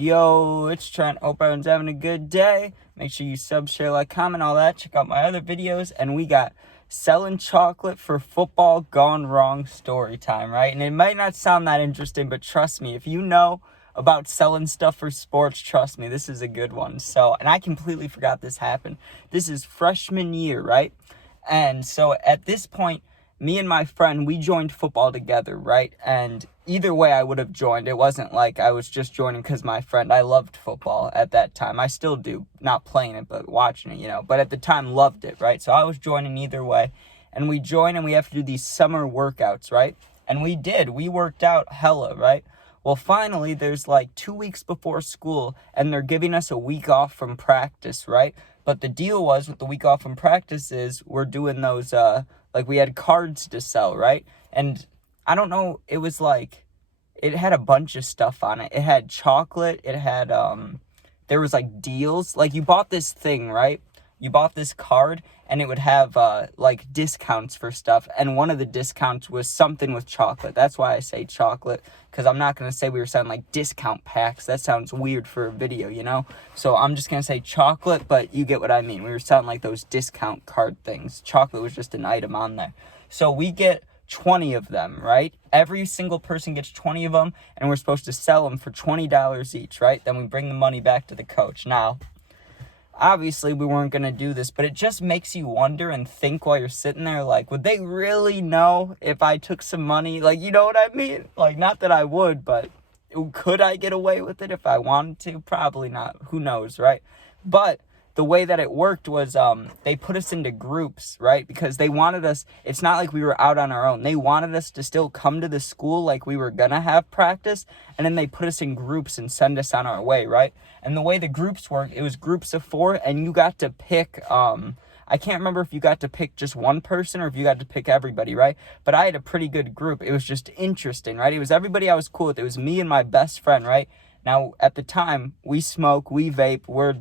Yo, it's Trent. Hope everyone's having a good day. Make sure you sub, share, like, comment, all that. Check out my other videos. And we got selling chocolate for football gone wrong story time, right? And it might not sound that interesting, but trust me, if you know about selling stuff for sports, trust me, this is a good one. So, and I completely forgot this happened. This is freshman year, right? And so at this point, me and my friend, we joined football together, right? And either way I would have joined. It wasn't like I was just joining because my friend. I loved football at that time. I still do, not playing it, but watching it, But at the time, loved it, right? So I was joining either way. And we join and we have to do these summer workouts, right? And we did. We worked out hella, right? Well, finally, there's like 2 weeks before school, and they're giving us a week off from practice, right? But the deal was with the week off from practice is we're doing those, we had cards to sell, right? And I don't know, it was like, it had a bunch of stuff on it. It had chocolate, it had, there was like deals. Like you bought this thing, right? You bought this card and it would have like discounts for stuff. And one of the discounts was something with chocolate. That's why I say chocolate, because I'm not going to say we were selling like discount packs. That sounds weird for a video, So I'm just going to say chocolate, but you get what I mean. We were selling like those discount card things. Chocolate was just an item on there. So we get 20 of them, right? Every single person gets 20 of them, and we're supposed to sell them for $20 each, right? Then we bring the money back to the coach. Now, obviously, we weren't going to do this, but it just makes you wonder and think while you're sitting there, like, would they really know if I took some money? Like, you know what I mean? Like, not that I would, but could I get away with it if I wanted to? Probably not. Who knows, right? But the way that it worked was they put us into groups, right? Because they wanted us, it's not like we were out on our own. They wanted us to still come to the school like we were going to have practice, and then they put us in groups and send us on our way, right? And the way the groups work, it was groups of 4, and you got to pick, I can't remember if you got to pick just one person or if you got to pick everybody, right? But I had a pretty good group. It was just interesting, right? It was everybody I was cool with. It was me and my best friend, right? Now, at the time, we smoke, we vape, we're,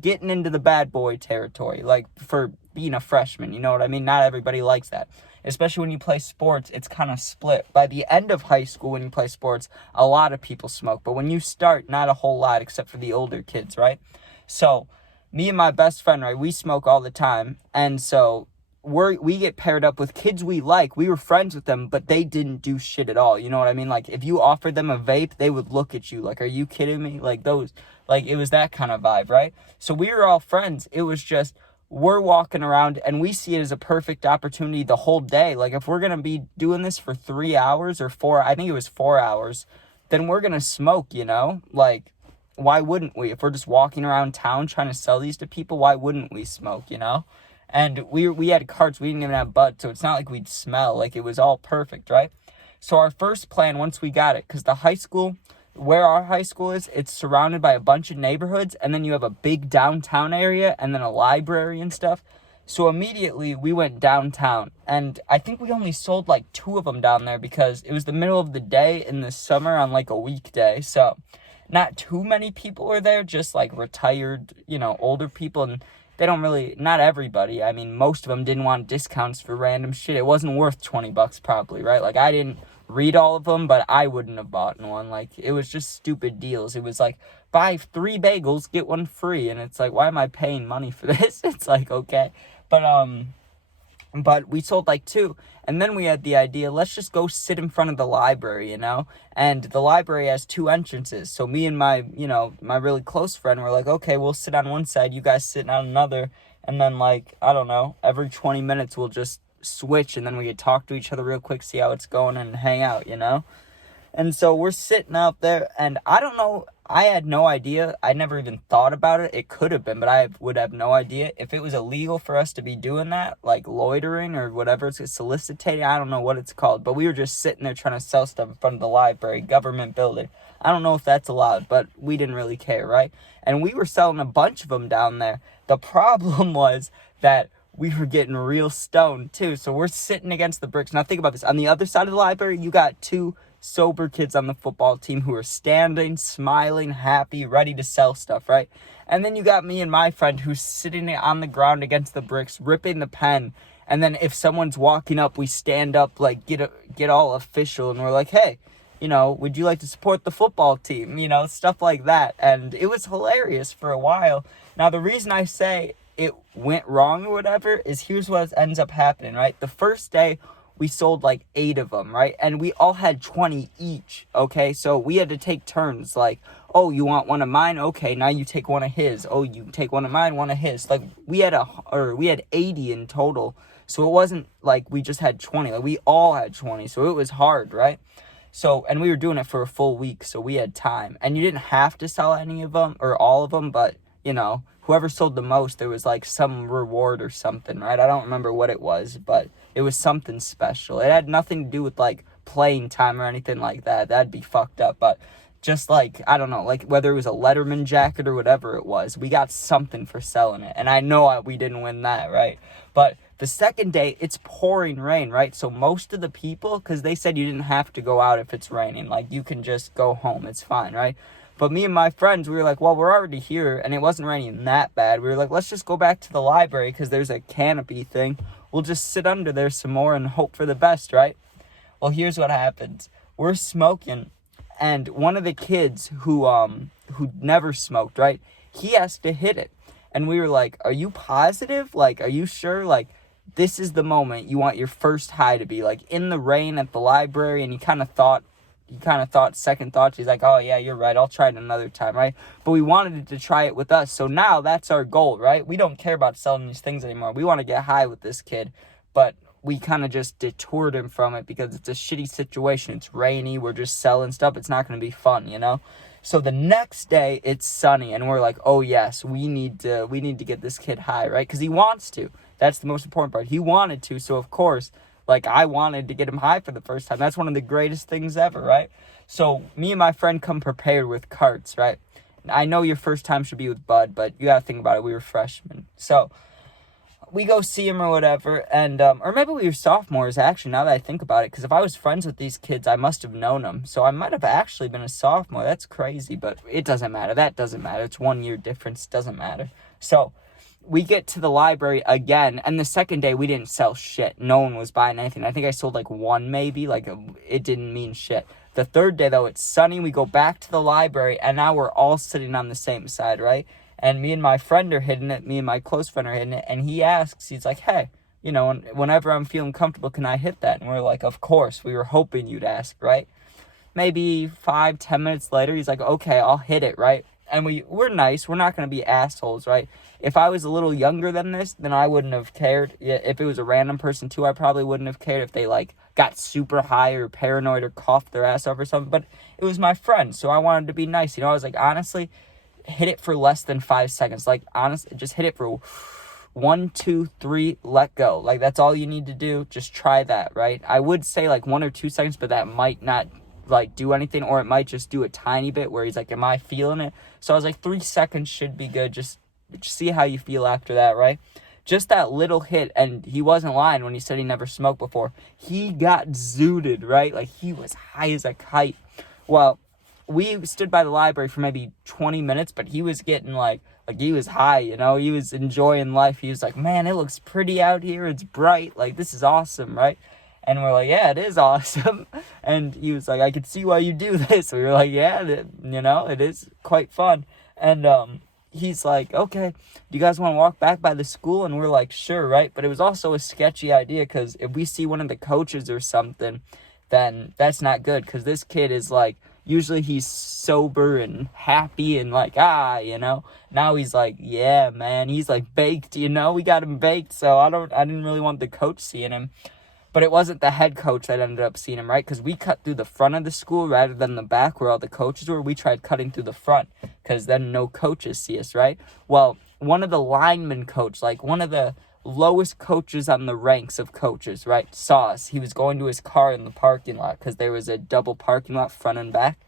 getting into the bad boy territory, like, for being a freshman, you know what I mean? Not everybody likes that. Especially when you play sports, it's kind of split. By the end of high school, when you play sports, a lot of people smoke. But when you start, not a whole lot, except for the older kids, right? So, me and my best friend, right, we smoke all the time. And so we get paired up with kids we like. We were friends with them, but they didn't do shit at all. You know what I mean? Like, if you offered them a vape, they would look at you like, are you kidding me? Like, it was that kind of vibe, right? So we were all friends. It was just, we're walking around and we see it as a perfect opportunity the whole day. Like, if we're going to be doing this for 3 hours or 4, I think it was 4 hours, then we're going to smoke, Like, why wouldn't we? If we're just walking around town trying to sell these to people, why wouldn't we smoke, And we had carts, we didn't even have butts, so it's not like we'd smell. Like, it was all perfect, right? So our first plan, once we got it, because the high school, where our high school is, it's surrounded by a bunch of neighborhoods, and then you have a big downtown area, and then a library and stuff. So immediately, we went downtown, and I think we only sold like 2 of them down there, because it was the middle of the day in the summer on like a weekday, so not too many people were there, just like retired, older people, and they don't really, not everybody, I mean, most of them didn't want discounts for random shit. It wasn't worth $20 probably, right? Like, I didn't read all of them, but I wouldn't have bought one. Like, it was just stupid deals. It was like, buy 3 bagels, get 1 free, and it's like, why am I paying money for this? It's like, okay, but we sold like 2, and then we had the idea, let's just go sit in front of the library, and the library has 2 entrances, so me and my really close friend were like, okay, we'll sit on one side, you guys sit on another, and then, like, I don't know, every 20 minutes we'll just switch, and then we could talk to each other real quick, see how it's going, and hang out, And so we're sitting out there, and I don't know, I had no idea. I never even thought about it. It could have been, but I would have no idea if it was illegal for us to be doing that, like loitering or whatever. It's soliciting. I don't know what it's called, but we were just sitting there trying to sell stuff in front of the library, government building. I don't know if that's allowed, but we didn't really care, right? And we were selling a bunch of them down there. The problem was that we were getting real stoned too. So we're sitting against the bricks. Now think about this. On the other side of the library, you got 2 sober kids on the football team who are standing, smiling, happy, ready to sell stuff, right? And then you got me and my friend who's sitting on the ground against the bricks, ripping the pen. And then if someone's walking up, we stand up, like, get all official, and we're like, hey, would you like to support the football team? Stuff like that. And it was hilarious for a while. Now, the reason I say it went wrong or whatever is here's what ends up happening, right? The first day, we sold like 8 of them, right? And we all had 20 each, okay? So we had to take turns, like, oh, you want one of mine? Okay, now you take one of his. Oh, you take one of mine, one of his. Like, we had 80 in total. So it wasn't like we just had 20. Like, we all had 20. So it was hard, right? So, and we were doing it for a full week, so we had time. And you didn't have to sell any of them or all of them, but, whoever sold the most, there was like some reward or something, right? I don't remember what it was, but it was something special. It had nothing to do with like playing time or anything like that. That'd be fucked up. But just like, I don't know, like whether it was a Letterman jacket or whatever it was, we got something for selling it. And I know we didn't win that, right? But the second day, it's pouring rain, right? So most of the people, because they said you didn't have to go out if it's raining. Like, you can just go home. It's fine, right? But me and my friends, we were like, well, we're already here, and it wasn't raining that bad. We were like, let's just go back to the library because there's a canopy thing. We'll just sit under there some more and hope for the best, right? Well, here's what happens. We're smoking, and one of the kids who never smoked, right, he has to hit it. And we were like, are you positive? Like, are you sure? Like, this is the moment you want your first high to be, like, in the rain at the library, and he kind of thought, second thoughts, he's like, oh, yeah, you're right, I'll try it another time, right? But we wanted to try it with us, so now that's our goal, right? We don't care about selling these things anymore. We want to get high with this kid, but we kind of just detoured him from it because it's a shitty situation. It's rainy, we're just selling stuff, it's not going to be fun, So the next day, it's sunny, and we're like, oh, yes, we need to get this kid high, right? Because he wants to. That's the most important part. He wanted to, so of course, like, I wanted to get him high for the first time. That's one of the greatest things ever, right? So me and my friend come prepared with carts, right? I know your first time should be with Bud, but you got to think about it. We were freshmen. So we go see him or whatever, and or maybe we were sophomores, actually, now that I think about it, because if I was friends with these kids, I must have known them. So I might have actually been a sophomore. That's crazy, but it doesn't matter. That doesn't matter. It's 1 year difference. Doesn't matter. So we get to the library again, and the second day, we didn't sell shit. No one was buying anything. I think I sold, like, one maybe. Like, it didn't mean shit. The third day, though, it's sunny. We go back to the library, and now we're all sitting on the same side, right? And me and my friend are hitting it. Me and my close friend are hitting it. And he asks, he's like, hey, whenever I'm feeling comfortable, can I hit that? And we're like, of course. We were hoping you'd ask, right? Maybe 5-10 minutes later, he's like, okay, I'll hit it, right? And we're nice. We're not going to be assholes, right? If I was a little younger than this, then I wouldn't have cared. If it was a random person, too, I probably wouldn't have cared if they, like, got super high or paranoid or coughed their ass off or something. But it was my friend, so I wanted to be nice. I was like, honestly, hit it for less than 5 seconds. Like, honestly, just hit it for 1, 2, 3, let go. Like, that's all you need to do. Just try that, right? I would say, like, 1 or 2 seconds, but that might not, like, do anything, or it might just do a tiny bit where he's like, am I feeling it? So I was like, 3 seconds should be good. Just see how you feel after that, right? Just that little hit, and he wasn't lying when he said he never smoked before. He got zooted, right? Like, he was high as a kite. Well, we stood by the library for maybe 20 minutes, but he was getting, like he was high, He was enjoying life. He was like, man, it looks pretty out here. It's bright. Like, this is awesome, right? And we're like, yeah, it is awesome. And he was like, I could see why you do this. We were like, yeah, it is quite fun. And he's like, okay, do you guys want to walk back by the school? And we're like, sure, right? But it was also a sketchy idea because if we see one of the coaches or something, then that's not good because this kid is like, usually he's sober and happy and like, Now he's like, yeah, man, he's like baked, we got him baked. So I didn't really want the coach seeing him. But it wasn't the head coach that ended up seeing him, right? Because we cut through the front of the school rather than the back where all the coaches were. We tried cutting through the front because then no coaches see us, right? Well, one of the linemen coach, like one of the lowest coaches on the ranks of coaches, right, saw us. He was going to his car in the parking lot because there was a double parking lot front and back.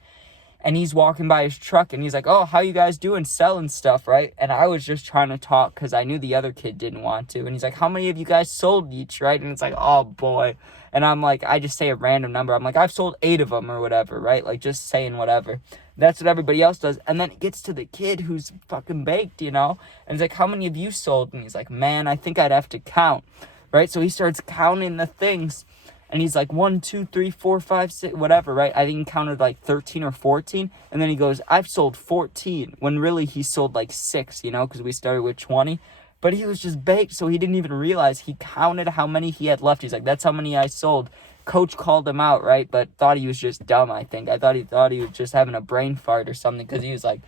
And he's walking by his truck, and he's like, oh, how you guys doing selling stuff, right? And I was just trying to talk because I knew the other kid didn't want to. And he's like, how many of you guys sold each, right? And it's like, oh, boy. And I'm like, I just say a random number. I'm like, I've sold 8 of them or whatever, right? Like, just saying whatever. That's what everybody else does. And then it gets to the kid who's fucking baked, And he's like, how many of you sold? And he's like, man, I think I'd have to count, right? So he starts counting the things. And he's like, 1, 2, 3, 4, 5, 6, whatever, right? I think he counted like 13 or 14. And then he goes, I've sold 14. When really he sold like 6, because we started with 20. But he was just baked, so he didn't even realize. He counted how many he had left. He's like, that's how many I sold. Coach called him out, right? But thought he was just dumb, I think. I thought he was just having a brain fart or something, because he was like,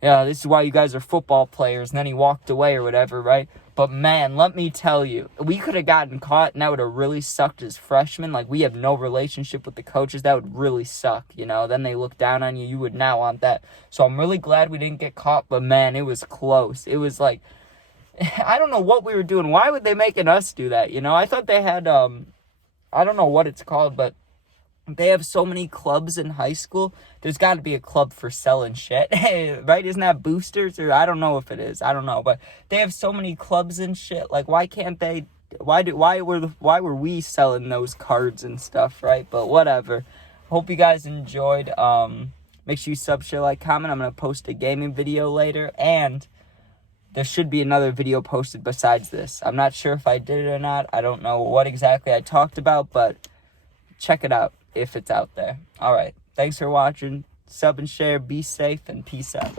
yeah, this is why you guys are football players. And then he walked away or whatever, right? But man, let me tell you, we could have gotten caught, and that would have really sucked as freshmen. Like, we have no relationship with the coaches. That would really suck, Then they look down on you. You would not want that. So I'm really glad we didn't get caught. But man, it was close. It was like, I don't know what we were doing. Why would they making us do that? I thought they had, I don't know what it's called, but they have so many clubs in high school. There's got to be a club for selling shit, right? Isn't that boosters? Or I don't know if it is. I don't know, but they have so many clubs and shit. Like, why can't they? Why were we selling those cards and stuff, right? But whatever. Hope you guys enjoyed. Make sure you sub, share, like, comment. I'm gonna post a gaming video later, and there should be another video posted besides this. I'm not sure if I did it or not. I don't know what exactly I talked about, but check it out if it's out there. All right. Thanks for watching. Sub and share. Be safe and peace out.